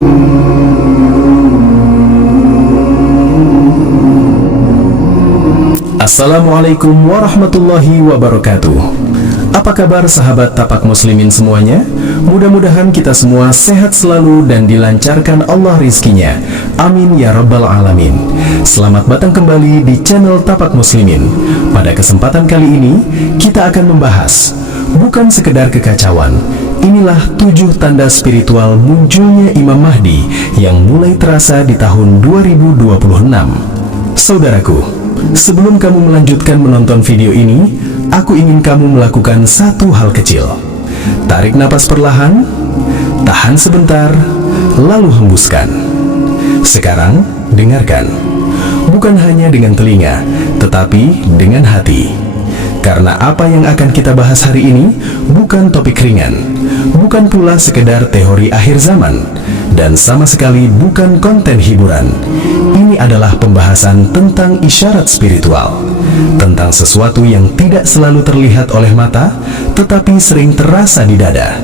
Assalamualaikum warahmatullahi wabarakatuh. Apa kabar sahabat Tapak Muslimin semuanya? Mudah-mudahan kita semua sehat selalu dan dilancarkan Allah rizkinya. Amin ya rabbal alamin. Selamat datang kembali di channel Tapak Muslimin. Pada kesempatan kali ini kita akan membahas bukan sekedar kekacauan. Inilah 7 tanda spiritual munculnya Imam Mahdi yang mulai terasa di tahun 2026. Saudaraku, sebelum kamu melanjutkan menonton video ini, aku ingin kamu melakukan satu hal kecil. Tarik napas perlahan, tahan sebentar, lalu hembuskan. Sekarang, dengarkan. Bukan hanya dengan telinga, tetapi dengan hati. Karena apa yang akan kita bahas hari ini bukan topik ringan, bukan pula sekedar teori akhir zaman, dan sama sekali bukan konten hiburan. Ini adalah pembahasan tentang isyarat spiritual, tentang sesuatu yang tidak selalu terlihat oleh mata, tetapi sering terasa di dada.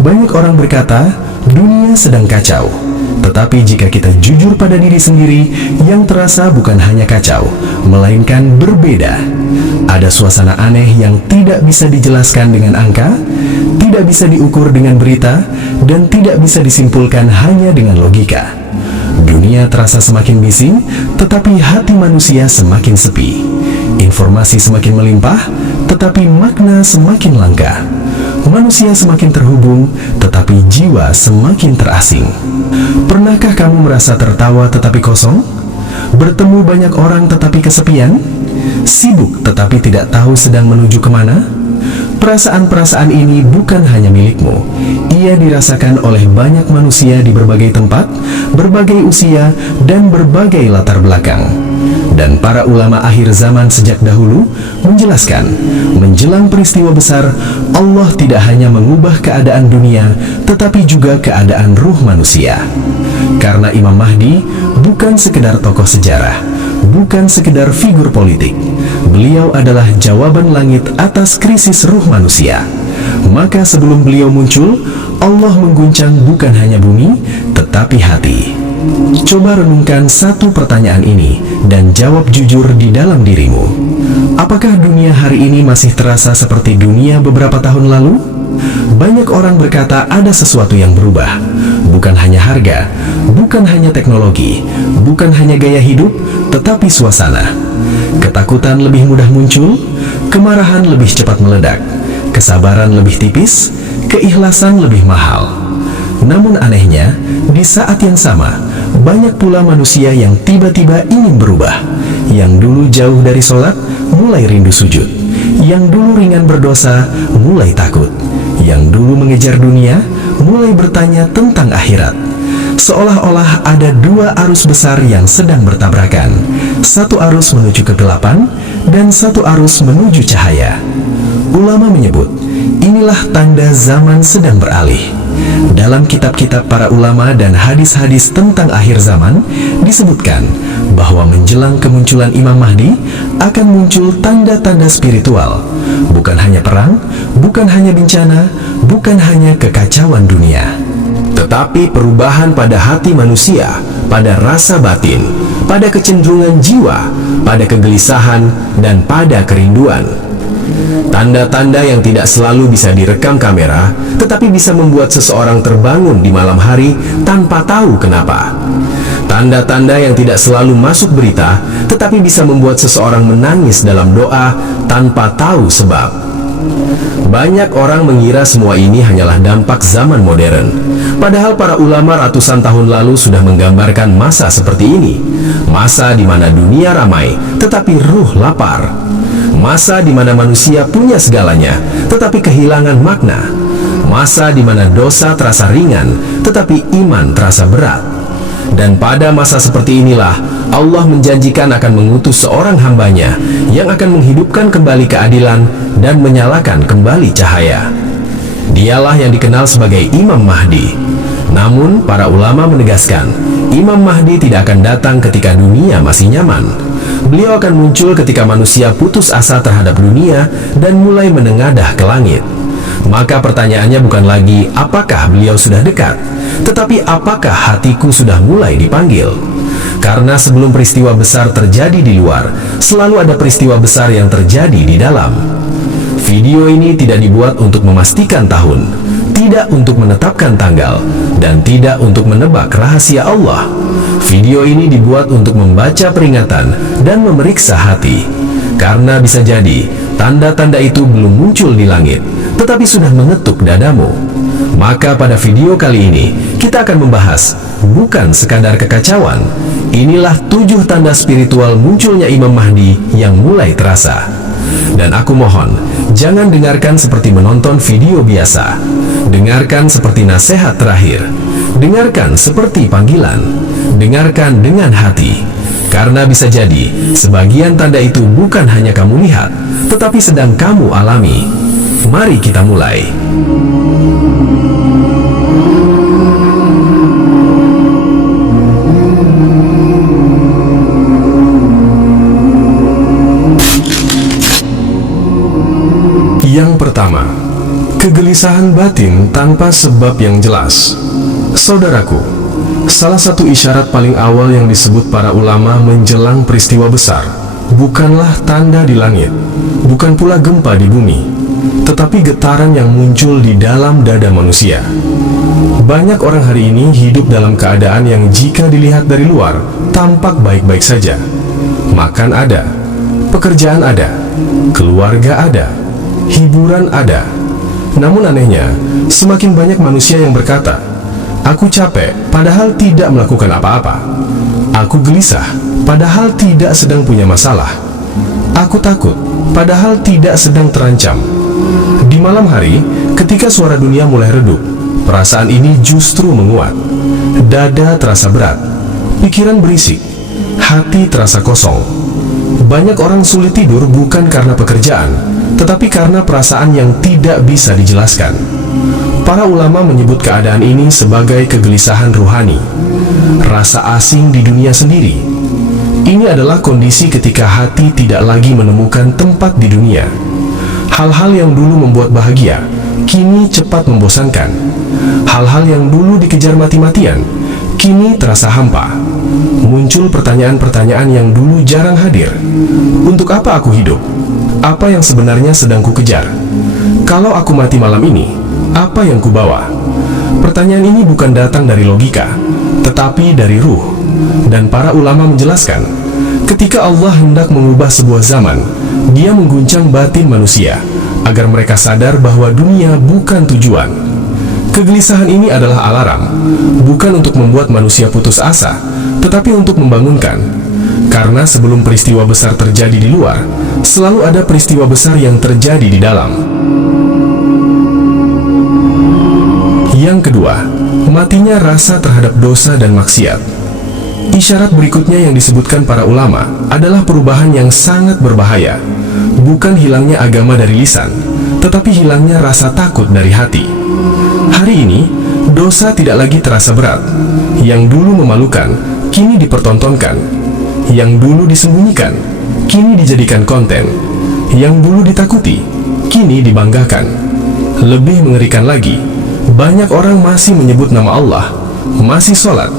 Banyak orang berkata, dunia sedang kacau. Tetapi jika kita jujur pada diri sendiri, yang terasa bukan hanya kacau, melainkan berbeda. Ada suasana aneh yang tidak bisa dijelaskan dengan angka, tidak bisa diukur dengan berita, dan tidak bisa disimpulkan hanya dengan logika. Dunia terasa semakin bising, tetapi hati manusia semakin sepi. Informasi semakin melimpah, tetapi makna semakin langka. Manusia semakin terhubung, tetapi jiwa semakin terasing. Pernahkah kamu merasa tertawa tetapi kosong? Bertemu banyak orang tetapi kesepian? Sibuk tetapi tidak tahu sedang menuju kemana? Perasaan-perasaan ini bukan hanya milikmu. Ia dirasakan oleh banyak manusia di berbagai tempat, berbagai usia, dan berbagai latar belakang. Dan para ulama akhir zaman sejak dahulu menjelaskan, menjelang peristiwa besar, Allah tidak hanya mengubah keadaan dunia, tetapi juga keadaan ruh manusia. Karena Imam Mahdi bukan sekedar tokoh sejarah, bukan sekedar figur politik. Beliau adalah jawaban langit atas krisis ruh manusia. Maka sebelum beliau muncul, Allah mengguncang bukan hanya bumi, tetapi hati. Coba renungkan satu pertanyaan ini dan jawab jujur di dalam dirimu. Apakah dunia hari ini masih terasa seperti dunia beberapa tahun lalu? Banyak orang berkata ada sesuatu yang berubah. Bukan hanya harga, bukan hanya teknologi, bukan hanya gaya hidup, tetapi suasana. Ketakutan lebih mudah muncul, kemarahan lebih cepat meledak, kesabaran lebih tipis, keikhlasan lebih mahal. Namun anehnya, di saat yang sama, banyak pula manusia yang tiba-tiba ingin berubah. Yang dulu jauh dari sholat, mulai rindu sujud. Yang dulu ringan berdosa, mulai takut. Yang dulu mengejar dunia, mulai bertanya tentang akhirat. Seolah-olah ada 2 arus besar yang sedang bertabrakan. Satu arus menuju kegelapan, dan satu arus menuju cahaya. Ulama menyebut, inilah tanda zaman sedang beralih. Dalam kitab-kitab para ulama dan hadis-hadis tentang akhir zaman, disebutkan bahwa menjelang kemunculan Imam Mahdi akan muncul tanda-tanda spiritual. Bukan hanya perang, bukan hanya bencana, bukan hanya kekacauan dunia, tetapi perubahan pada hati manusia, pada rasa batin, pada kecenderungan jiwa, pada kegelisahan, dan pada kerinduan. Tanda-tanda yang tidak selalu bisa direkam kamera, tetapi bisa membuat seseorang terbangun di malam hari tanpa tahu kenapa. Tanda-tanda yang tidak selalu masuk berita, tetapi bisa membuat seseorang menangis dalam doa tanpa tahu sebab. Banyak orang mengira semua ini hanyalah dampak zaman modern. Padahal para ulama ratusan tahun lalu sudah menggambarkan masa seperti ini. Masa di mana dunia ramai, tetapi ruh lapar. Masa di mana manusia punya segalanya, tetapi kehilangan makna. Masa di mana dosa terasa ringan, tetapi iman terasa berat. Dan pada masa seperti inilah, Allah menjanjikan akan mengutus seorang hambanya yang akan menghidupkan kembali keadilan dan menyalakan kembali cahaya. Dialah yang dikenal sebagai Imam Mahdi. Namun, para ulama menegaskan, Imam Mahdi tidak akan datang ketika dunia masih nyaman. Beliau akan muncul ketika manusia putus asa terhadap dunia dan mulai menengadah ke langit. Maka pertanyaannya bukan lagi apakah beliau sudah dekat, tetapi apakah hatiku sudah mulai dipanggil. Karena sebelum peristiwa besar terjadi di luar, selalu ada peristiwa besar yang terjadi di dalam. Video ini tidak dibuat untuk memastikan tahun, tidak untuk menetapkan tanggal, dan tidak untuk menebak rahasia Allah. Video ini dibuat untuk membaca peringatan dan memeriksa hati. Karena bisa jadi, tanda-tanda itu belum muncul di langit, tetapi sudah mengetuk dadamu. Maka pada video kali ini, kita akan membahas bukan sekadar kekacauan. Inilah 7 tanda spiritual munculnya Imam Mahdi yang mulai terasa. Dan aku mohon, jangan dengarkan seperti menonton video biasa. Dengarkan seperti nasihat terakhir. Dengarkan seperti panggilan. Dengarkan dengan hati. Karena bisa jadi, sebagian tanda itu bukan hanya kamu lihat, tetapi sedang kamu alami. Mari kita mulai. Yang pertama, kegelisahan batin tanpa sebab yang jelas. Saudaraku, salah satu isyarat paling awal yang disebut para ulama menjelang peristiwa besar bukanlah tanda di langit, bukan pula gempa di bumi, tetapi getaran yang muncul di dalam dada manusia. Banyak orang hari ini hidup dalam keadaan yang jika dilihat dari luar tampak baik-baik saja. Makan ada, pekerjaan ada, keluarga ada, hiburan ada. Namun anehnya, semakin banyak manusia yang berkata, "Aku capek, padahal tidak melakukan apa-apa. Aku gelisah, padahal tidak sedang punya masalah. Aku takut, padahal tidak sedang terancam." Di malam hari, ketika suara dunia mulai redup, perasaan ini justru menguat. Dada terasa berat, pikiran berisik, hati terasa kosong. Banyak orang sulit tidur bukan karena pekerjaan, tetapi karena perasaan yang tidak bisa dijelaskan. Para ulama menyebut keadaan ini sebagai kegelisahan ruhani, rasa asing di dunia sendiri. Ini adalah kondisi ketika hati tidak lagi menemukan tempat di dunia. Hal-hal yang dulu membuat bahagia, kini cepat membosankan. Hal-hal yang dulu dikejar mati-matian, kini terasa hampa. Muncul pertanyaan-pertanyaan yang dulu jarang hadir. Untuk apa aku hidup? Apa yang sebenarnya sedang kukejar? Kalau aku mati malam ini, apa yang kubawa? Pertanyaan ini bukan datang dari logika, tetapi dari ruh. Dan para ulama menjelaskan, ketika Allah hendak mengubah sebuah zaman, Dia mengguncang batin manusia, agar mereka sadar bahwa dunia bukan tujuan. Kegelisahan ini adalah alarm, bukan untuk membuat manusia putus asa, tetapi untuk membangunkan. Karena sebelum peristiwa besar terjadi di luar, selalu ada peristiwa besar yang terjadi di dalam. Yang kedua, matinya rasa terhadap dosa dan maksiat. Isyarat berikutnya yang disebutkan para ulama adalah perubahan yang sangat berbahaya. Bukan hilangnya agama dari lisan, tetapi hilangnya rasa takut dari hati. Hari ini, dosa tidak lagi terasa berat. Yang dulu memalukan, kini dipertontonkan. Yang dulu disembunyikan, kini dijadikan konten. Yang dulu ditakuti, kini dibanggakan. Lebih mengerikan lagi, banyak orang masih menyebut nama Allah, masih sholat,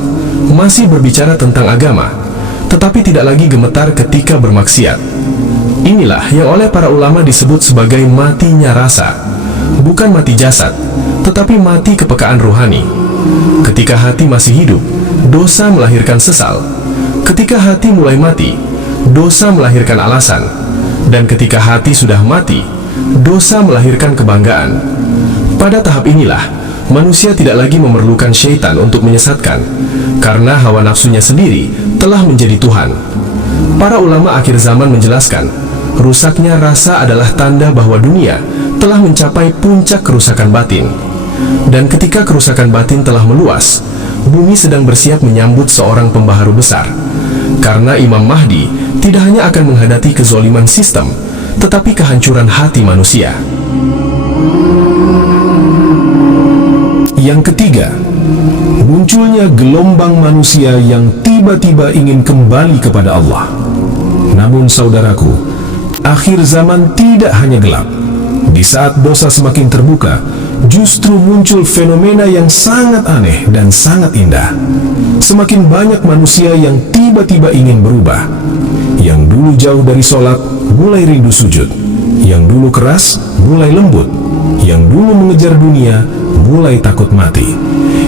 masih berbicara tentang agama, tetapi tidak lagi gemetar ketika bermaksiat. Inilah yang oleh para ulama disebut sebagai matinya rasa. Bukan mati jasad, tetapi mati kepekaan rohani. Ketika hati masih hidup, dosa melahirkan sesal. Ketika hati mulai mati, dosa melahirkan alasan. Dan ketika hati sudah mati, dosa melahirkan kebanggaan. Pada tahap inilah, manusia tidak lagi memerlukan syaitan untuk menyesatkan, karena hawa nafsunya sendiri telah menjadi Tuhan. Para ulama akhir zaman menjelaskan, rusaknya rasa adalah tanda bahwa dunia telah mencapai puncak kerusakan batin. Dan ketika kerusakan batin telah meluas, bumi sedang bersiap menyambut seorang pembaharu besar. Karena Imam Mahdi tidak hanya akan menghadapi kezoliman sistem, tetapi kehancuran hati manusia. Yang ketiga, munculnya gelombang manusia yang tiba-tiba ingin kembali kepada Allah. Namun saudaraku, akhir zaman tidak hanya gelap, Di saat dosa semakin terbuka, justru muncul fenomena yang sangat aneh dan sangat indah. Semakin banyak manusia yang tiba-tiba ingin berubah. Yang dulu jauh dari sholat, mulai rindu sujud. Yang dulu keras, mulai lembut. Yang dulu mengejar dunia, mulai takut mati.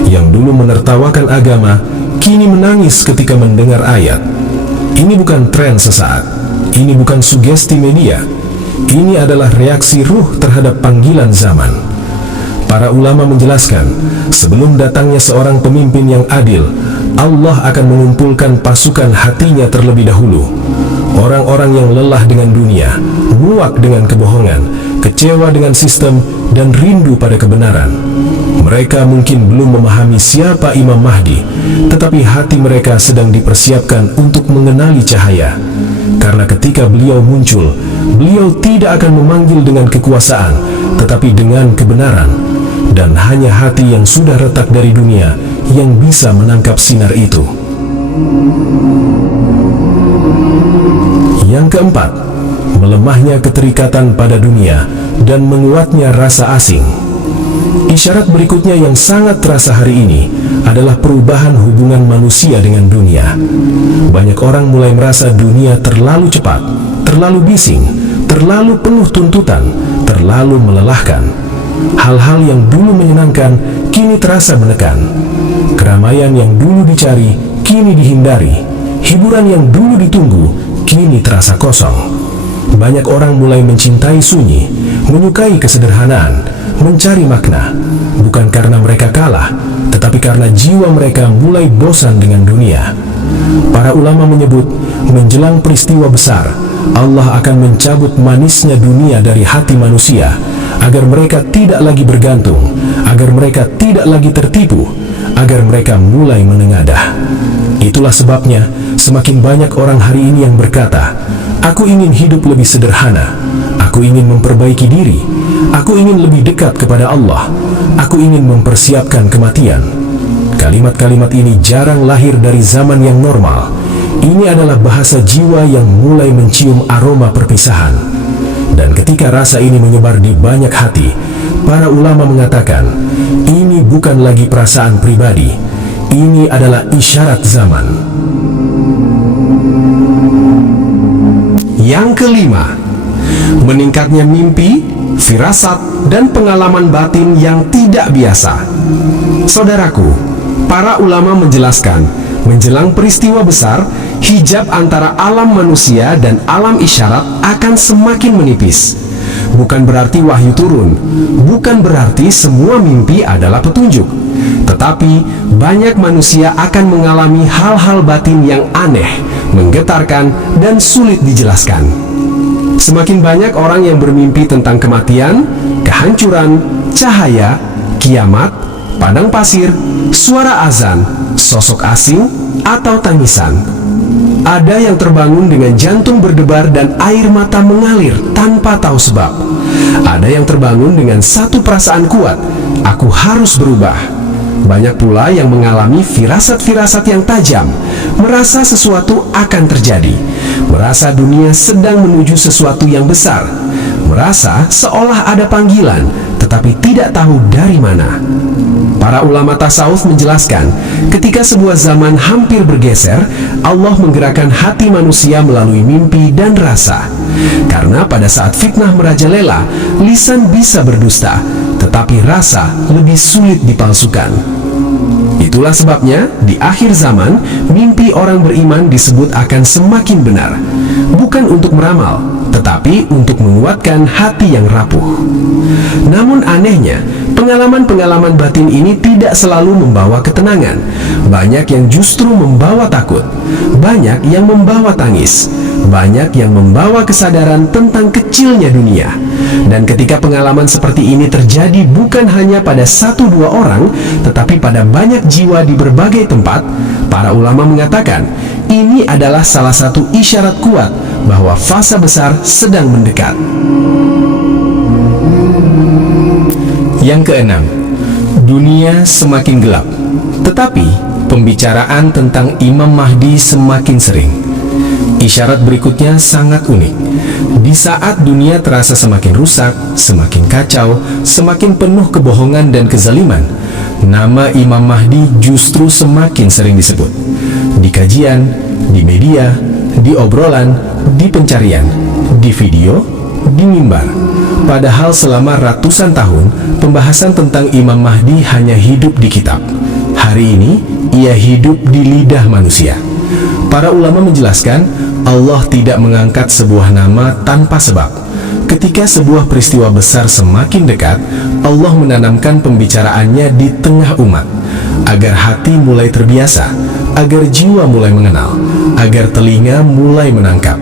Yang dulu menertawakan agama, kini menangis ketika mendengar ayat. Ini bukan tren sesaat. Ini bukan sugesti media. Ini adalah reaksi ruh terhadap panggilan zaman. Para ulama menjelaskan, sebelum datangnya seorang pemimpin yang adil, Allah akan mengumpulkan pasukan hatinya terlebih dahulu. Orang-orang yang lelah dengan dunia, muak dengan kebohongan, kecewa dengan sistem, dan rindu pada kebenaran. Mereka mungkin belum memahami siapa Imam Mahdi, tetapi hati mereka sedang dipersiapkan untuk mengenali cahaya. Karena ketika beliau muncul, beliau tidak akan memanggil dengan kekuasaan, tetapi dengan kebenaran. Dan hanya hati yang sudah retak dari dunia yang bisa menangkap sinar itu. Yang keempat, melemahnya keterikatan pada dunia dan menguatnya rasa asing. Isyarat berikutnya yang sangat terasa hari ini adalah perubahan hubungan manusia dengan dunia. Banyak orang mulai merasa dunia terlalu cepat, terlalu bising, terlalu penuh tuntutan, terlalu melelahkan. Hal-hal yang dulu menyenangkan kini terasa menekan. Keramaian yang dulu dicari kini dihindari. Hiburan yang dulu ditunggu kini terasa kosong. Banyak orang mulai mencintai sunyi, menyukai kesederhanaan, mencari makna, bukan karena mereka kalah, tetapi karena jiwa mereka mulai bosan dengan dunia. Para ulama menyebut, menjelang peristiwa besar, Allah akan mencabut manisnya dunia dari hati manusia, agar mereka tidak lagi bergantung, agar mereka tidak lagi tertipu, agar mereka mulai menengadah. Itulah sebabnya, semakin banyak orang hari ini yang berkata, aku ingin hidup lebih sederhana, aku ingin memperbaiki diri, aku ingin lebih dekat kepada Allah, aku ingin mempersiapkan kematian. Kalimat-kalimat ini jarang lahir dari zaman yang normal. Ini adalah bahasa jiwa yang mulai mencium aroma perpisahan. Dan ketika rasa ini menyebar di banyak hati, para ulama mengatakan, ini bukan lagi perasaan pribadi, ini adalah isyarat zaman. Yang kelima, meningkatnya mimpi, firasat, dan pengalaman batin yang tidak biasa. Saudaraku, para ulama menjelaskan, menjelang peristiwa besar, hijab antara alam manusia dan alam isyarat akan semakin menipis. Bukan berarti wahyu turun, bukan berarti semua mimpi adalah petunjuk, tetapi banyak manusia akan mengalami hal-hal batin yang aneh, menggetarkan, dan sulit dijelaskan. Semakin banyak orang yang bermimpi tentang kematian, kehancuran, cahaya, kiamat, padang pasir, suara azan, sosok asing, atau tangisan. Ada yang terbangun dengan jantung berdebar dan air mata mengalir tanpa tahu sebab. Ada yang terbangun dengan satu perasaan kuat, aku harus berubah. Banyak pula yang mengalami firasat-firasat yang tajam, merasa sesuatu akan terjadi, merasa dunia sedang menuju sesuatu yang besar, merasa seolah ada panggilan, tetapi tidak tahu dari mana. Para ulama tasawuf menjelaskan, ketika sebuah zaman hampir bergeser, Allah menggerakkan hati manusia melalui mimpi dan rasa. Karena pada saat fitnah merajalela, lisan bisa berdusta, tetapi rasa lebih sulit dipalsukan. Itulah sebabnya, di akhir zaman, mimpi orang beriman disebut akan semakin benar. Bukan untuk meramal, tetapi untuk menguatkan hati yang rapuh. Namun anehnya, pengalaman-pengalaman batin ini tidak selalu membawa ketenangan. Banyak yang justru membawa takut, banyak yang membawa tangis, banyak yang membawa kesadaran tentang kecilnya dunia. Dan ketika pengalaman seperti ini terjadi bukan hanya pada 1-2 orang, tetapi pada banyak jiwa di berbagai tempat, para ulama mengatakan, ini adalah salah satu isyarat kuat bahwa fase besar sedang mendekat. Yang keenam, dunia semakin gelap, tetapi pembicaraan tentang Imam Mahdi semakin sering. Isyarat berikutnya sangat unik. Di saat dunia terasa semakin rusak, semakin kacau, semakin penuh kebohongan dan kezaliman, nama Imam Mahdi justru semakin sering disebut. Di kajian, di media, di obrolan, di pencarian, di video, di mimbar. Padahal selama ratusan tahun, pembahasan tentang Imam Mahdi hanya hidup di kitab. Hari ini, ia hidup di lidah manusia. Para ulama menjelaskan, Allah tidak mengangkat sebuah nama tanpa sebab. Ketika sebuah peristiwa besar semakin dekat, Allah menanamkan pembicaraannya di tengah umat, agar hati mulai terbiasa, agar jiwa mulai mengenal, agar telinga mulai menangkap.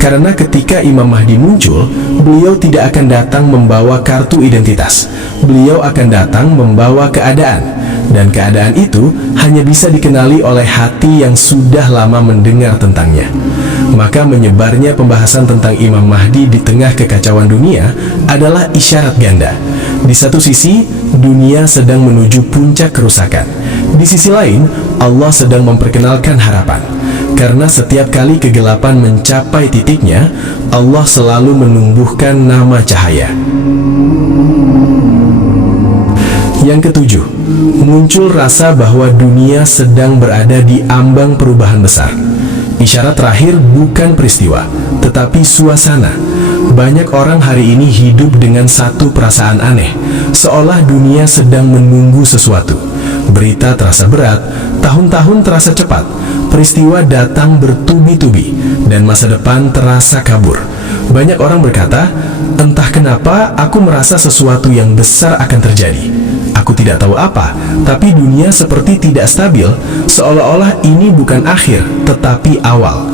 Karena ketika Imam Mahdi muncul, beliau tidak akan datang membawa kartu identitas. Beliau akan datang membawa keadaan, dan keadaan itu hanya bisa dikenali oleh hati yang sudah lama mendengar tentangnya. Maka menyebarnya pembahasan tentang Imam Mahdi di tengah kekacauan dunia adalah isyarat ganda. Di satu sisi, dunia sedang menuju puncak kerusakan. Di sisi lain, Allah sedang memperkenalkan harapan. Karena setiap kali kegelapan mencapai titiknya, Allah selalu menumbuhkan nama cahaya. Yang ketujuh, muncul rasa bahwa dunia sedang berada di ambang perubahan besar. Isyarat terakhir bukan peristiwa, tetapi suasana. Banyak orang hari ini hidup dengan satu perasaan aneh, seolah dunia sedang menunggu sesuatu. Berita terasa berat, tahun-tahun terasa cepat, peristiwa datang bertubi-tubi, dan masa depan terasa kabur. Banyak orang berkata, entah kenapa aku merasa sesuatu yang besar akan terjadi. Aku tidak tahu apa, tapi dunia seperti tidak stabil, seolah-olah ini bukan akhir, tetapi awal.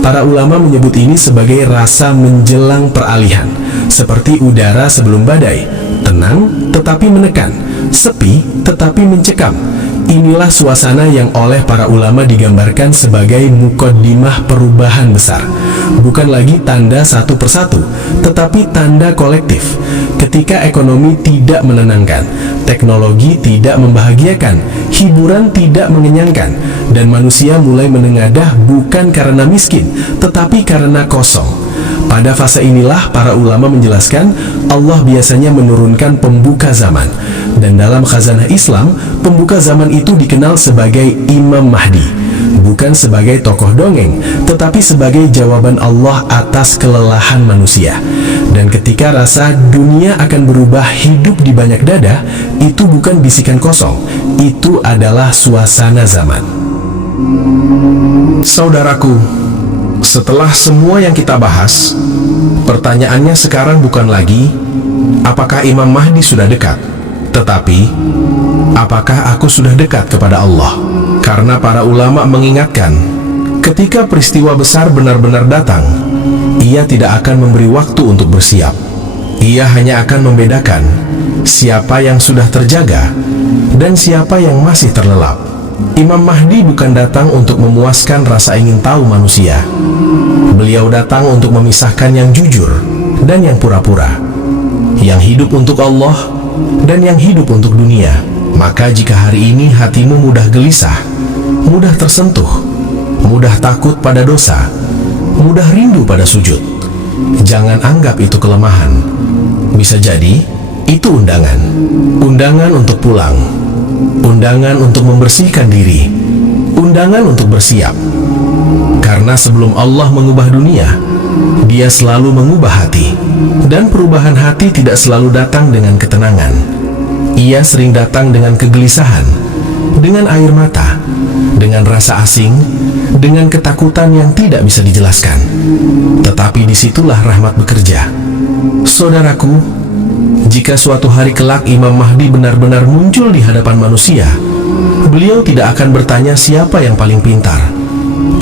Para ulama menyebut ini sebagai rasa menjelang peralihan, seperti udara sebelum badai, tenang tetapi menekan, sepi tetapi mencekam. Inilah suasana yang oleh para ulama digambarkan sebagai muqaddimah perubahan besar. Bukan lagi tanda satu persatu, tetapi tanda kolektif. Ketika ekonomi tidak menenangkan, teknologi tidak membahagiakan, hiburan tidak mengenyangkan, dan manusia mulai menengadah bukan karena miskin, tetapi karena kosong. Pada fase inilah para ulama menjelaskan Allah biasanya menurunkan pembuka zaman. Dan dalam khazanah Islam, pembuka zaman itu dikenal sebagai Imam Mahdi. Bukan sebagai tokoh dongeng, tetapi sebagai jawaban Allah atas kelelahan manusia. Dan ketika rasa dunia akan berubah hidup di banyak dada, itu bukan bisikan kosong, itu adalah suasana zaman. Saudaraku, setelah semua yang kita bahas, pertanyaannya sekarang bukan lagi apakah Imam Mahdi sudah dekat, tetapi apakah aku sudah dekat kepada Allah? Karena para ulama mengingatkan, ketika peristiwa besar benar-benar datang, ia tidak akan memberi waktu untuk bersiap. Ia hanya akan membedakan siapa yang sudah terjaga dan siapa yang masih terlelap. Imam Mahdi bukan datang untuk memuaskan rasa ingin tahu manusia. Beliau datang untuk memisahkan yang jujur dan yang pura-pura, yang hidup untuk Allah dan yang hidup untuk dunia. Maka jika hari ini hatimu mudah gelisah, mudah tersentuh, mudah takut pada dosa, mudah rindu pada sujud, jangan anggap itu kelemahan. Bisa jadi itu undangan. Undangan untuk pulang, undangan untuk membersihkan diri, undangan untuk bersiap. Karena sebelum Allah mengubah dunia, Dia selalu mengubah hati. Dan perubahan hati tidak selalu datang dengan ketenangan. Ia sering datang dengan kegelisahan, dengan air mata, dengan rasa asing, dengan ketakutan yang tidak bisa dijelaskan. Tetapi disitulah rahmat bekerja. Saudaraku, jika suatu hari kelak Imam Mahdi benar-benar muncul di hadapan manusia, beliau tidak akan bertanya siapa yang paling pintar,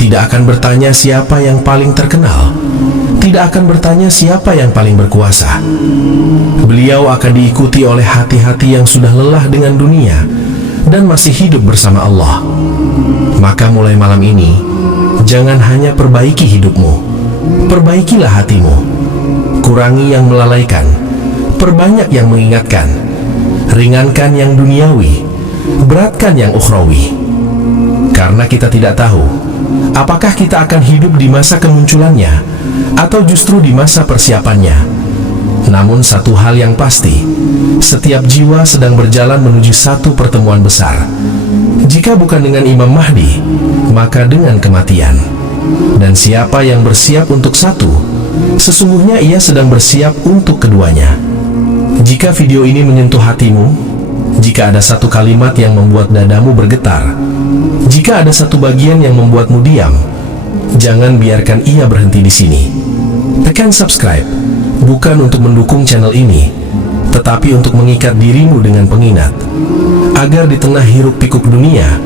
tidak akan bertanya siapa yang paling terkenal, tidak akan bertanya siapa yang paling berkuasa. Beliau akan diikuti oleh hati-hati yang sudah lelah dengan dunia dan masih hidup bersama Allah. Maka mulai malam ini, jangan hanya perbaiki hidupmu, perbaikilah hatimu. Kurangi yang melalaikan, perbanyak yang mengingatkan, ringankan yang duniawi, beratkan yang ukhrawi. Karena kita tidak tahu apakah kita akan hidup di masa kemunculannya atau justru di masa persiapannya? Namun satu hal yang pasti, setiap jiwa sedang berjalan menuju satu pertemuan besar. Jika bukan dengan Imam Mahdi, maka dengan kematian. Dan siapa yang bersiap untuk satu, sesungguhnya ia sedang bersiap untuk keduanya. Jika video ini menyentuh hatimu, jika ada satu kalimat yang membuat dadamu bergetar, jika ada satu bagian yang membuatmu diam, jangan biarkan ia berhenti di sini. Tekan subscribe, bukan untuk mendukung channel ini, tetapi untuk mengikat dirimu dengan pengingat, agar di tengah hiruk pikuk dunia,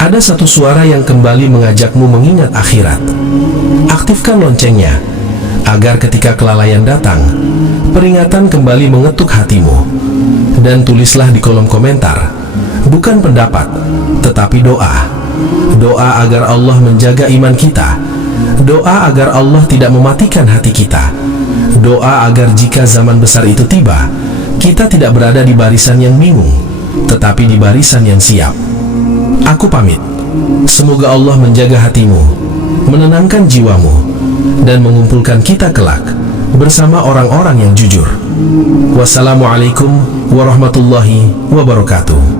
ada satu suara yang kembali mengajakmu mengingat akhirat. Aktifkan loncengnya, agar ketika kelalaian datang, peringatan kembali mengetuk hatimu. Dan tulislah di kolom komentar, bukan pendapat, tetapi doa. Doa agar Allah menjaga iman kita. Doa agar Allah tidak mematikan hati kita. Doa agar jika zaman besar itu tiba, kita tidak berada di barisan yang bingung, tetapi di barisan yang siap. Aku pamit. Semoga Allah menjaga hatimu, menenangkan jiwamu, dan mengumpulkan kita kelak bersama orang-orang yang jujur. Wassalamualaikum warahmatullahi wabarakatuh.